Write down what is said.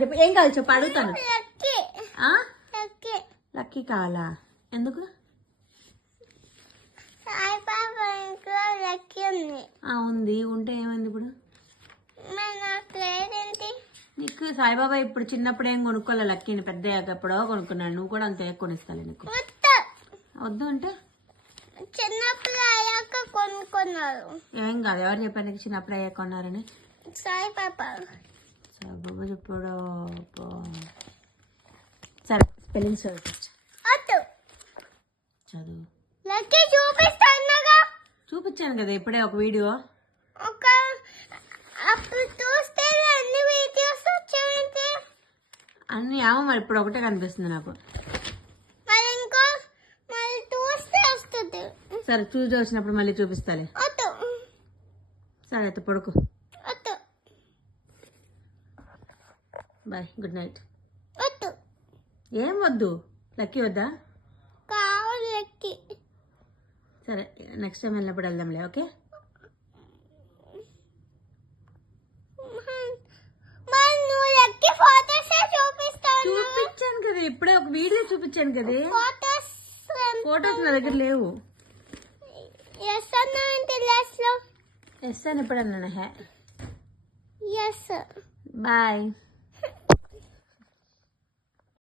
కావాలి చెప్పు, ఏం కావాలి చెప్పు, అడుగుతాను. లక్కీ కావాలా? ఎందుకు? ఉంది, ఉంటే ఏమైంది ఇప్పుడు? నీకు సాయిబాబా ఇప్పుడు చిన్నప్పుడు ఏం కొనుక్కోలే, లక్కీని పెద్ద ఎప్పుడో కొనుక్కున్నాడు. నువ్వు కూడా అంతే కొనిస్తాను నీకు. వద్దు అంటే చిన్నప్పుడు అయ్యాక కొనుక్కున్నారు. ఏం కాదు, ఎవరు చెప్పారు నీకు చిన్నప్పుడు అయ్యాక కొన్నారని? సాయిబాబా. సాయిబాబా చెప్పాడు. సరే స్పెల్లింగ్ చదువు. లక్కీ చూపిస్తానుగా. చూపించాను కదా ఇప్పుడే ఒక వీడియో. అప్పుడు చూస్తే అన్ని వీడియోస్ వచ్చాయంటే అన్ని ఏమో మరి ఇప్పుడు ఒకటే కనిపిస్తుంది నాకు. మరి ఇంకో మరి చూస్తే వస్తుంది. సరే చూసి వచ్చినప్పుడు మళ్ళీ చూపిస్తాలే. సరే అయితే పడుకో. Bye, good night. ఏం వద్దు, లక్కీ వద్దా? కావాలి లక్కీ. సరే నెక్స్ట్ టైం వెళ్ళినప్పుడు వెళ్దాంలే. ఓకే చూపించాను కదా ఇప్పుడే ఒక వీడియో చూపించాను కదా. ఫోటోస్ నా దగ్గర లేవు. ఎస్ అని ఎప్పుడన్నా. బాయ్.